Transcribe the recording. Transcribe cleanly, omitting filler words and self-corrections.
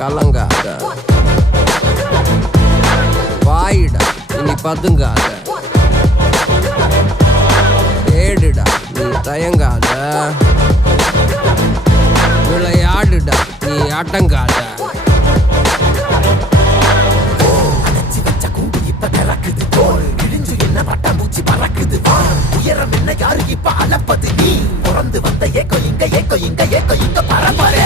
கலங்காத, வாயிடா இனி பதுங்காத, தேடுடா நீ தயங்காத, விளையாடுடா நீ அடங்காத. உயரம் என்ன யாரு இப்ப அளப்பது நீ பிறந்து வந்த ஏக்கோ இங்க ஏக்கோ இங்க ஏக்கோ இங்க பரம்பரை